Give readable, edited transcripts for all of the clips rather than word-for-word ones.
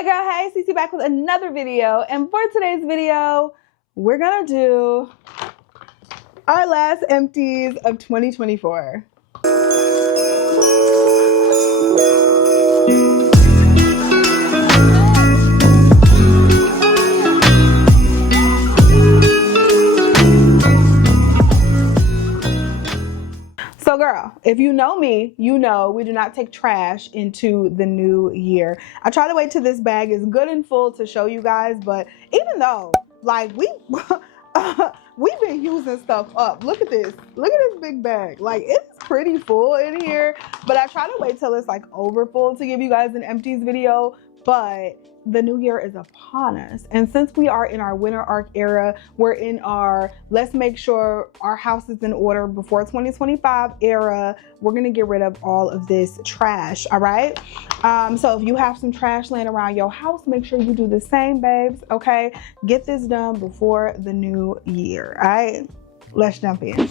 Hey girl, hey, Cece back with another video, and for today's video, we're gonna do our last empties of 2024. So girl, if you know me, you know we do not take trash into the new year. I try to wait till this bag is good and full to show you guys, but even though, like, we've been using stuff up. Look at this big bag. Like, it's pretty full in here, but I try to wait till it's like over full to give you guys an empties video. But the new year is upon us, and since we are in our winter arc era, we're in our let's make sure our house is in order before 2025 era. We're gonna get rid of all of this trash. All right, so if you have some trash laying around your house, make sure you do the same, babes. Okay, get this done before the new year. All right, let's jump in.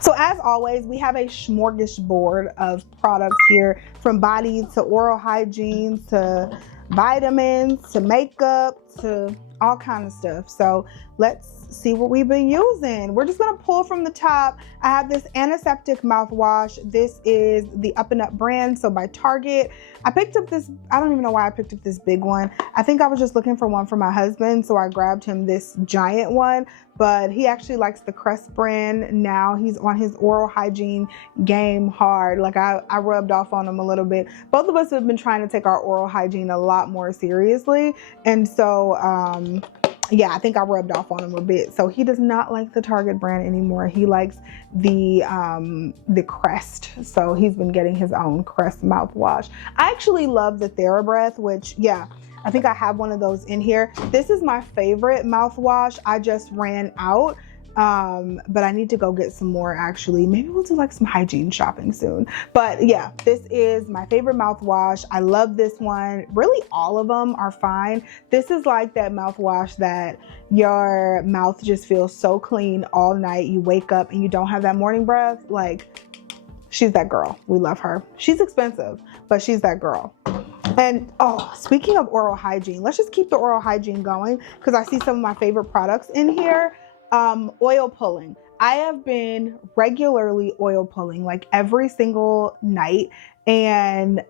So as always, we have a smorgasbord of products here, from body to oral hygiene to vitamins to makeup to all kind of stuff. So let's see what we've been using. We're just gonna pull from the top. I have this antiseptic mouthwash. This is the Up and Up brand, so by Target. I picked up this, I don't even know why I picked up this big one. I think I was just looking for one for my husband, so I grabbed him this giant one, but he actually likes the Crest brand now. He's on his oral hygiene game hard. Like I rubbed off on him a little bit. Both of us have been trying to take our oral hygiene a lot more seriously, and so yeah, I think I rubbed off on him a bit. So he does not like the Target brand anymore. He likes the Crest. So he's been getting his own Crest mouthwash. I actually love the TheraBreath, which, yeah, I think I have one of those in here. This is my favorite mouthwash. I just ran out. But I need to go get some more actually. Maybe we'll do like some hygiene shopping soon. But yeah, this is my favorite mouthwash. I love this one. Really, all of them are fine. This is like that mouthwash that your mouth just feels so clean all night. You wake up and you don't have that morning breath. Like, she's that girl. We love her. She's expensive, but she's that girl. And oh, speaking of oral hygiene, let's just keep the oral hygiene going because I see some of my favorite products in here. Oil pulling. I have been regularly oil pulling like every single night, and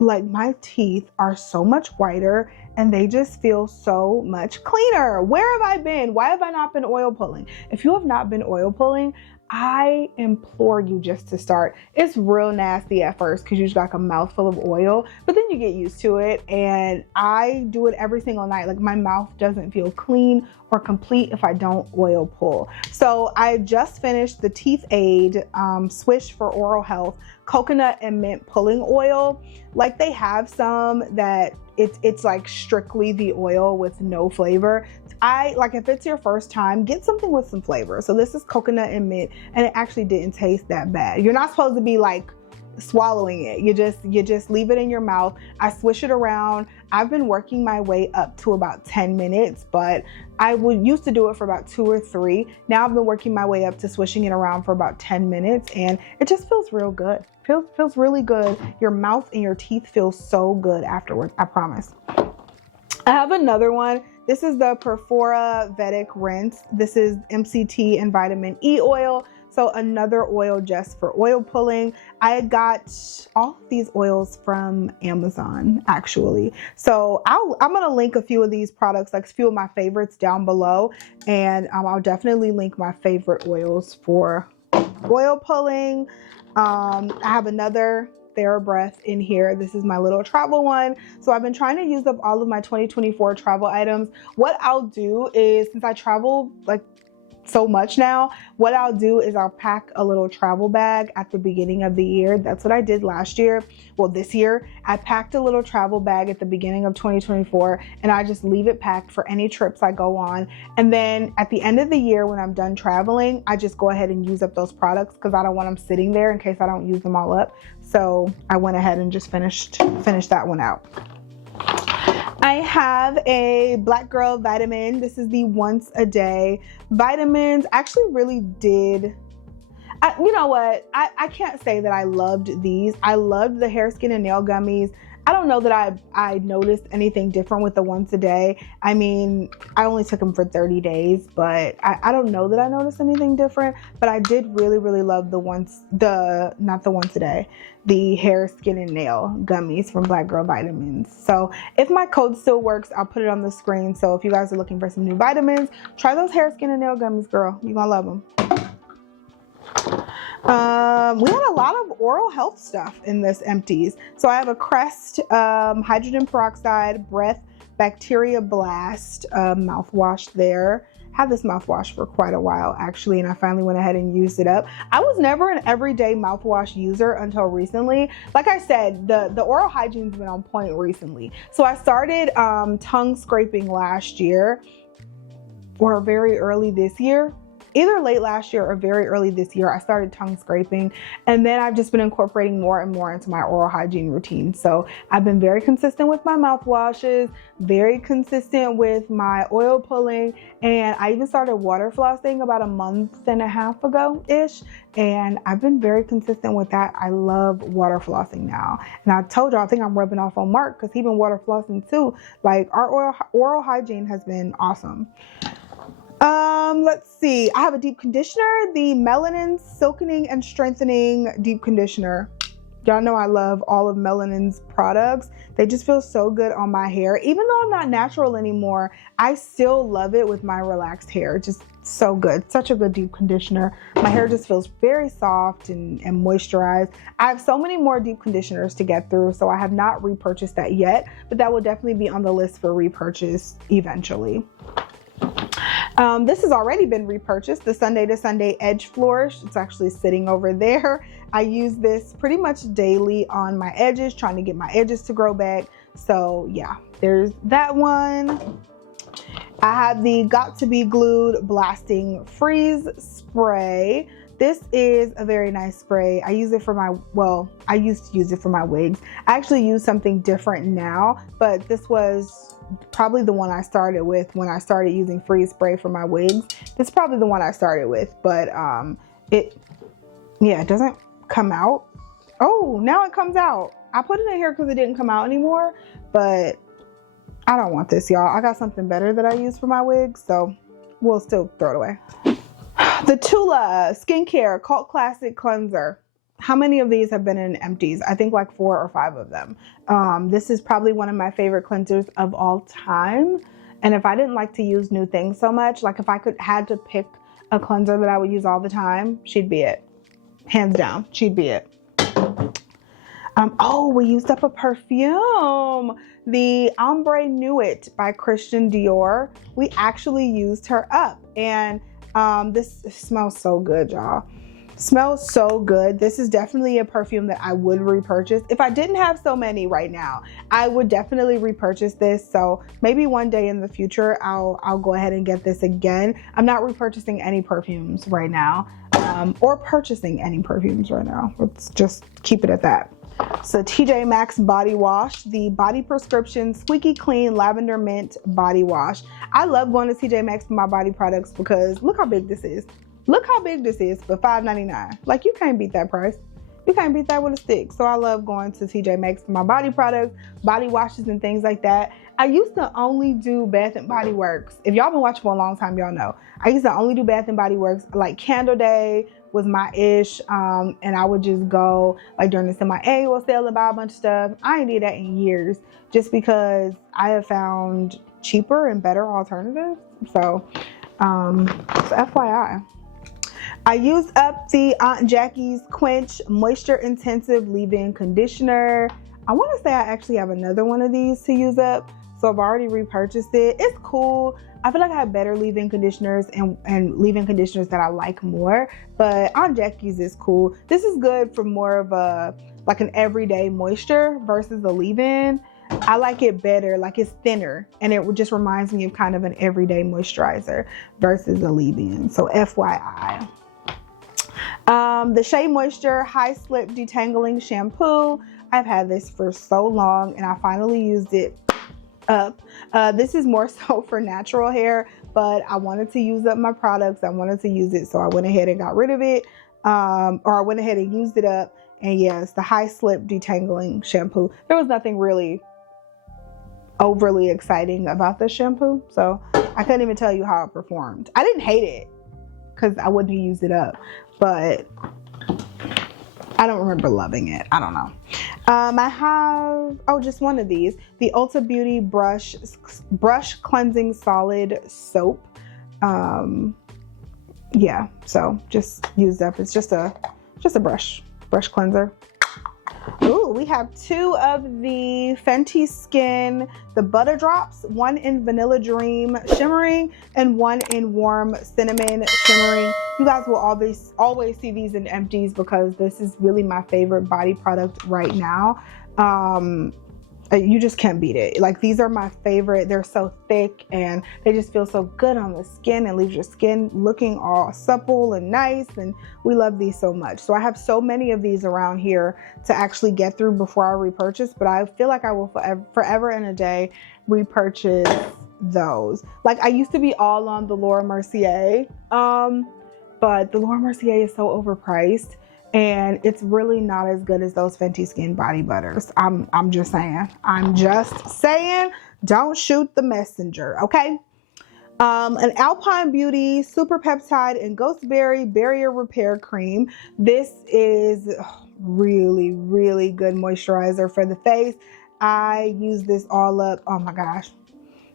like my teeth are so much whiter and they just feel so much cleaner. Where have I been? Why have I not been oil pulling? If you have not been oil pulling, I implore you just to start. It's real nasty at first because you just got like a mouthful of oil, but then you get used to it. And I do it every single night. Like, my mouth doesn't feel clean or complete if I don't oil pull. So I just finished the Teeth Aid Swish for Oral Health Coconut and Mint Pulling Oil. Like, they have some that it's like strictly the oil with no flavor. If it's your first time, get something with some flavor. So this is coconut and mint, and it actually didn't taste that bad. You're not supposed to be like swallowing it. You just leave it in your mouth. I swish it around. I've been working my way up to about 10 minutes, but I used to do it for about 2 or 3. Now I've been working my way up to swishing it around for about 10 minutes, and it just feels real good. Feels really good. Your mouth and your teeth feel so good afterwards, I promise. I have another one. This is the Perfora Vedic Rinse. This is MCT and vitamin E oil. So another oil just for oil pulling. I got all of these oils from Amazon actually. So I'm gonna link a few of these products, like a few of my favorites, down below. And I'll definitely link my favorite oils for oil pulling. I have another TheraBreath in here. This is my little travel one. So I've been trying to use up all of my 2024 travel items. What I'll do is, since I travel like so much now, what I'll do is I'll pack a little travel bag at the beginning of the year. That's what I did last year. Well, this year I packed a little travel bag at the beginning of 2024, and I just leave it packed for any trips I go on. And then at the end of the year, when I'm done traveling, I just go ahead and use up those products because I don't want them sitting there in case I don't use them all up. So I went ahead and just finished that one out. I have a Black Girl vitamin. This is the once a day vitamins. I actually really did. You know what? I can't say that I loved these. I loved the hair, skin, and nail gummies. I don't know that I noticed anything different with the once a day. I mean, I only took them for 30 days, but I don't know that I noticed anything different. But I did really, really love not the once a day, the hair, skin, and nail gummies from Black Girl Vitamins. So if my code still works, I'll put it on the screen. So if you guys are looking for some new vitamins, try those hair, skin, and nail gummies, girl. You're gonna love them. We had a lot of oral health stuff in this Empties. So I have a Crest hydrogen peroxide breath bacteria blast mouthwash there. Had this mouthwash for quite a while actually, and I finally went ahead and used it up. I was never an everyday mouthwash user until recently. Like I said, the oral hygiene's been on point recently. So I started tongue scraping last year, or very early this year. Either late last year or very early this year, I started tongue scraping, and then I've just been incorporating more and more into my oral hygiene routine. So I've been very consistent with my mouthwashes, very consistent with my oil pulling, and I even started water flossing about a month and a half ago-ish, and I've been very consistent with that. I love water flossing now. And I told y'all, I think I'm rubbing off on Mark because he's been water flossing too. Like, our oral hygiene has been awesome. Let's see. I have a deep conditioner, the Melanin Silkening and Strengthening Deep Conditioner. Y'all know I love all of Melanin's products. They just feel so good on my hair. Even though I'm not natural anymore, I still love it with my relaxed hair. Just so good. Such a good deep conditioner. My hair just feels very soft and moisturized. I have so many more deep conditioners to get through, so I have not repurchased that yet, but that will definitely be on the list for repurchase eventually. This has already been repurchased, the Sunday to Sunday Edge Flourish. It's actually sitting over there. I use this pretty much daily on my edges, trying to get my edges to grow back. So yeah, there's that one. I have the Got to Be Glued Blasting Freeze Spray. This is a very nice spray. I use it for my, well, I used to use it for my wigs. I actually use something different now, but this was probably the one I started with when I started using freeze spray for my wigs. It's probably the one I started with, but it doesn't come out. Oh, now it comes out. I put it in here because it didn't come out anymore, but I don't want this, y'all. I got something better that I use for my wigs, so we'll still throw it away. The Tula Skincare Cult Classic Cleanser. How many of these have been in Empties? I think like 4 or 5 of them. This is probably one of my favorite cleansers of all time. And if I didn't like to use new things so much, like if I had to pick a cleanser that I would use all the time, she'd be it. Hands down, she'd be it. Oh, we used up a perfume. The Ombre Knew It by Christian Dior. We actually used her up. And this smells so good, y'all. Smells so good. This is definitely a perfume that I would repurchase. If I didn't have so many right now, I would definitely repurchase this. So maybe one day in the future, I'll go ahead and get this again. I'm not repurchasing any perfumes right now, or purchasing any perfumes right now. Let's just keep it at that. So TJ Maxx Body Wash, the Body Prescription Squeaky Clean Lavender Mint Body Wash. I love going to TJ Maxx for my body products because look how big this is. Look how big this is for $5.99. Like, you can't beat that price. You can't beat that with a stick. So I love going to TJ Maxx for my body products, body washes, and things like that. I used to only do Bath and Body Works. If y'all been watching for a long time, y'all know. I used to only do Bath and Body Works. Like, Candle Day was my ish. And I would just go like during the semi-annual sale and buy a bunch of stuff. I ain't did that in years just because I have found cheaper and better alternatives. So FYI. I used up the Aunt Jackie's Quench Moisture Intensive Leave-In Conditioner. I want to say I actually have another one of these to use up, so I've already repurchased it. It's cool. I feel like I have better leave-in conditioners and leave-in conditioners that I like more, but Aunt Jackie's is cool. This is good for more of a like an everyday moisture versus the leave-in. I like it better, like it's thinner, and it just reminds me of kind of an everyday moisturizer versus a leave-in. So FYI. The Shea Moisture High Slip Detangling Shampoo. I've had this for so long and I finally used it up. This is more so for natural hair, but I wanted to use up my products. I wanted to use it, so I went ahead and got rid of it. Or I went ahead and used it up. And yes, the high slip detangling shampoo. There was nothing really overly exciting about this shampoo, so I couldn't even tell you how it performed. I didn't hate it because I wouldn't use it up, but I don't remember loving it. I don't know. I have just one of these, the Ulta Beauty brush cleansing solid soap. Yeah, so just used up. It's just a brush cleanser. Ooh, we have 2 of the Fenty Skin, the Butter Drops, one in Vanilla Dream Shimmering and one in Warm Cinnamon Shimmering. You guys will always see these in Empties because this is really my favorite body product right now. You just can't beat it. Like, these are my favorite. They're so thick and they just feel so good on the skin and leaves your skin looking all supple and nice, and we love these so much. So I have so many of these around here to actually get through before I repurchase, but I feel like I will forever and a day repurchase those. Like, I used to be all on the Laura Mercier, but the Laura Mercier is so overpriced. And it's really not as good as those Fenty Skin body butters. I'm just saying. I'm just saying. Don't shoot the messenger, okay? An Alpine Beauty Super Peptide and Ghostberry Barrier Repair Cream. This is really, really good moisturizer for the face. I use this all up. Oh my gosh.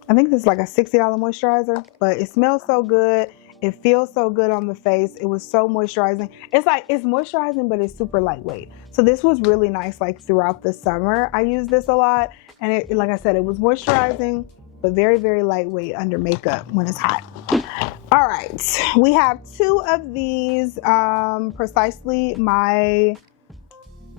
I think this is like a $60 moisturizer, but it smells so good. It feels so good on the face. It was so moisturizing. It's like, it's moisturizing, but it's super lightweight. So this was really nice, like throughout the summer. I used this a lot. And it, like I said, it was moisturizing, but very, very lightweight under makeup when it's hot. All right, we have 2 of these, Precisely My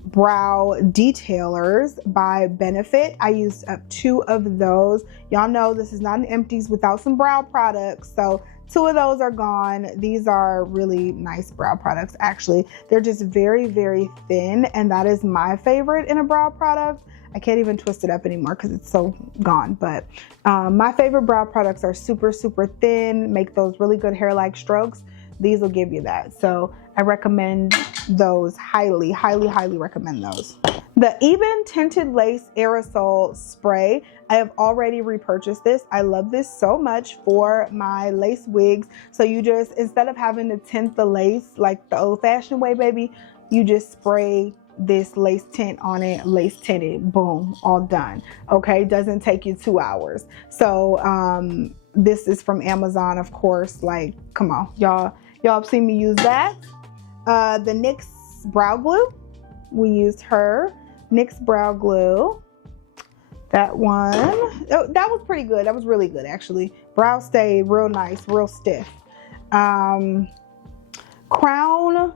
Brow Detailers by Benefit. I used up 2 of those. Y'all know this is not an Empties without some brow products. So 2 of those are gone. These are really nice brow products, actually. They're just very, very thin, and that is my favorite in a brow product. I can't even twist it up anymore because it's so gone. But my favorite brow products are super, super thin, make those really good hair-like strokes. These will give you that. So I recommend those highly, highly, highly recommend those. The Even Tinted Lace Aerosol Spray. I have already repurchased this. I love this so much for my lace wigs. So you just, instead of having to tint the lace like the old-fashioned way, baby, you just spray this lace tint on it, lace tinted, boom, all done. Okay, doesn't take you 2 hours. So this is from Amazon, of course. Like, come on, y'all have seen me use that. The NYX Brow Glue, we used her NYX Brow Glue. That one, oh, that was pretty good. That was really good, actually. Brow stayed real nice, real stiff. Crown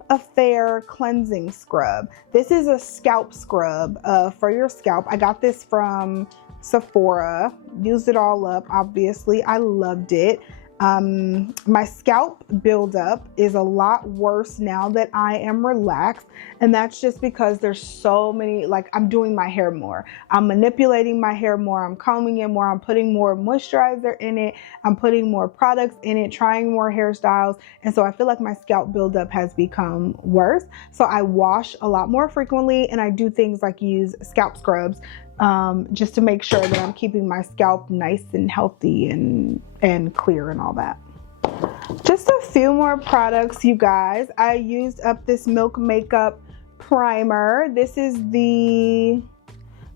Affair Cleansing Scrub. This is a scalp scrub for your scalp. I got this from Sephora. Used it all up, obviously. I loved it. My scalp buildup is a lot worse now that I am relaxed, and that's just because there's so many, like, I'm doing my hair more, I'm manipulating my hair more, I'm combing it more, I'm putting more moisturizer in it, I'm putting more products in it, trying more hairstyles, and so I feel like my scalp buildup has become worse. So I wash a lot more frequently, and I do things like use scalp scrubs just to make sure that I'm keeping my scalp nice and healthy and clear and all that. Just a few more products, you guys. I used up this Milk Makeup Primer. This is the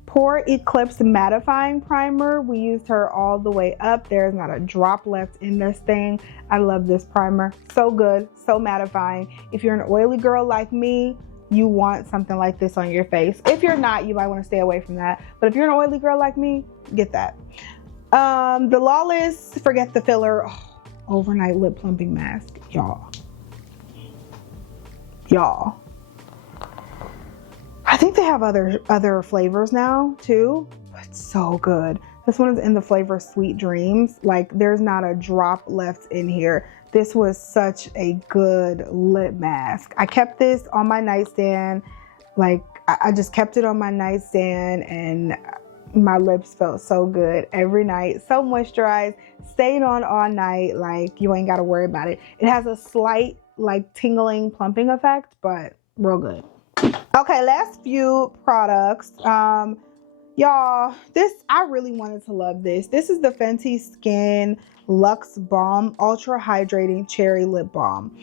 Pore Eclipse Mattifying Primer. We used her all the way up. There's not a drop left in this thing. I love this primer. So good, so mattifying. If you're an oily girl like me, you want something like this on your face. If you're not, you might want to stay away from that. But if you're an oily girl like me, get that. The Lawless Forget the Filler Overnight Lip Plumping Mask. Y'all. I think they have other flavors now too. It's so good. This one is in the flavor Sweet Dreams. Like, there's not a drop left in here. This was such a good lip mask. I kept this on my nightstand. Like, I just kept it on my nightstand, and my lips felt so good every night. So moisturized, stayed on all night. Like, you ain't got to worry about it. It has a slight, like, tingling, plumping effect, but real good. Okay, last few products. Y'all, this, I really wanted to love this. This is the Fenty Skin Luxe Balm Ultra Hydrating Cherry Lip Balm.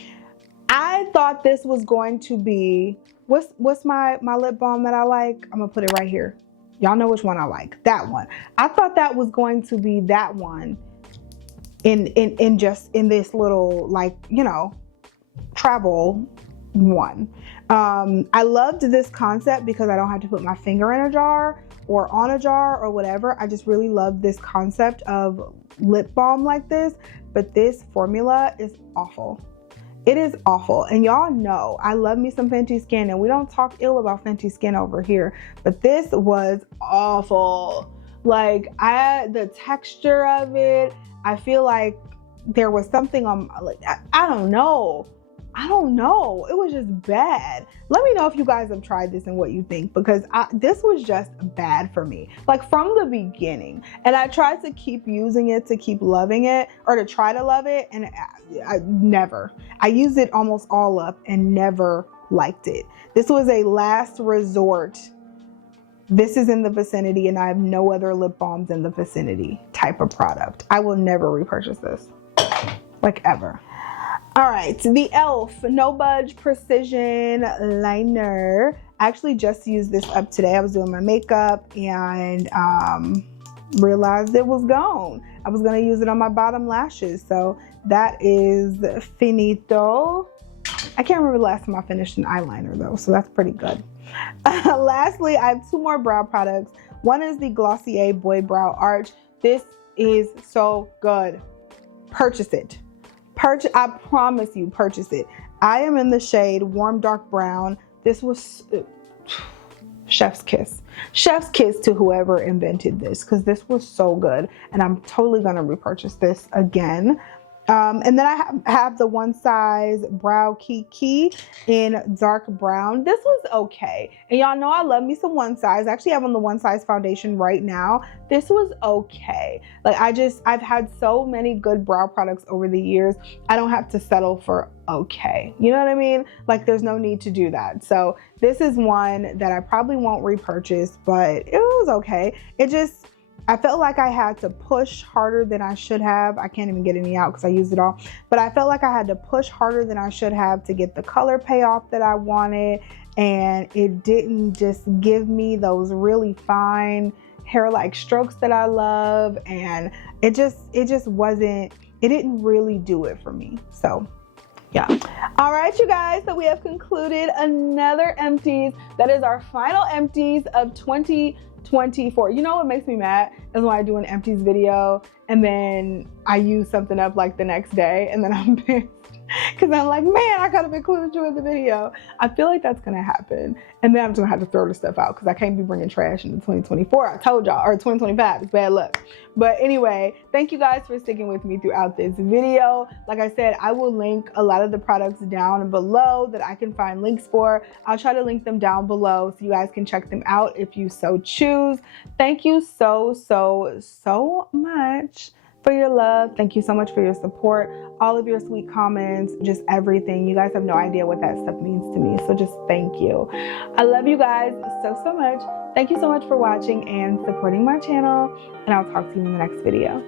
I thought this was going to be, what's my lip balm that I like? I'm gonna put it right here. Y'all know which one I like. That one. I thought that was going to be that one in just in this little, like, you know, travel one. I loved this concept because I don't have to put my finger in a jar or on a jar or whatever. I just really love this concept of lip balm like this, but this formula is awful. It is awful. And y'all know I love me some Fenty Skin, and we don't talk ill about Fenty Skin over here, but this was awful. Like, the texture of it, I feel like there was something on, like, I don't know. It was just bad. Let me know if you guys have tried this and what you think, because this was just bad for me, like from the beginning. And I tried to keep using it, to keep loving it, or to try to love it, and I used it almost all up and never liked it. This was a last resort. This is in the vicinity, and I have no other lip balms in the vicinity type of product. I will never repurchase this, like, ever. All right, the e.l.f. No Budge Precision Liner. I actually just used this up today. I was doing my makeup and realized it was gone. I was gonna use it on my bottom lashes, so that is finito. I can't remember the last time I finished an eyeliner though, so that's pretty good. Lastly, I have two more brow products. One is the Glossier Boy Brow Arch. This is so good. Purchase it. I promise you, purchase it. I am in the shade Warm Dark Brown. This was chef's kiss. Chef's kiss to whoever invented this, because this was so good. And I'm totally going to repurchase this again. And then I have the One Size Brow Kiki in dark brown. This was okay. And y'all know I love me some One Size. I actually have on the One Size foundation right now. This was okay. Like, I've had so many good brow products over the years. I don't have to settle for okay. You know what I mean? Like, there's no need to do that. So this is one that I probably won't repurchase, but it was okay. I felt like I had to push harder than I should have. I can't even get any out because I used it all. But I felt like I had to push harder than I should have to get the color payoff that I wanted. And it didn't just give me those really fine hair-like strokes that I love. And it just wasn't, it didn't really do it for me. So yeah. All right, you guys, so we have concluded another Empties. That is our final Empties of 2024. You know what makes me mad is when I do an Empties video and then I use something up like the next day and then I'm pissed because I'm like, man, I could have included you in the video. I feel like that's gonna happen, and then I'm just gonna have to throw the stuff out because I can't be bringing trash into 2024. I told y'all, or 2025, it's bad luck. But anyway, thank you guys for sticking with me throughout this video. Like I said, I will link a lot of the products down below that I can find links for. I'll try to link them down below so you guys can check them out if you so choose. Thank you so much for your love. Thank you so much for your support, all of your sweet comments, just everything. You guys have no idea what that stuff means to me. So just thank you. I love you guys so much. Thank you so much for watching and supporting my channel, and I'll talk to you in the next video.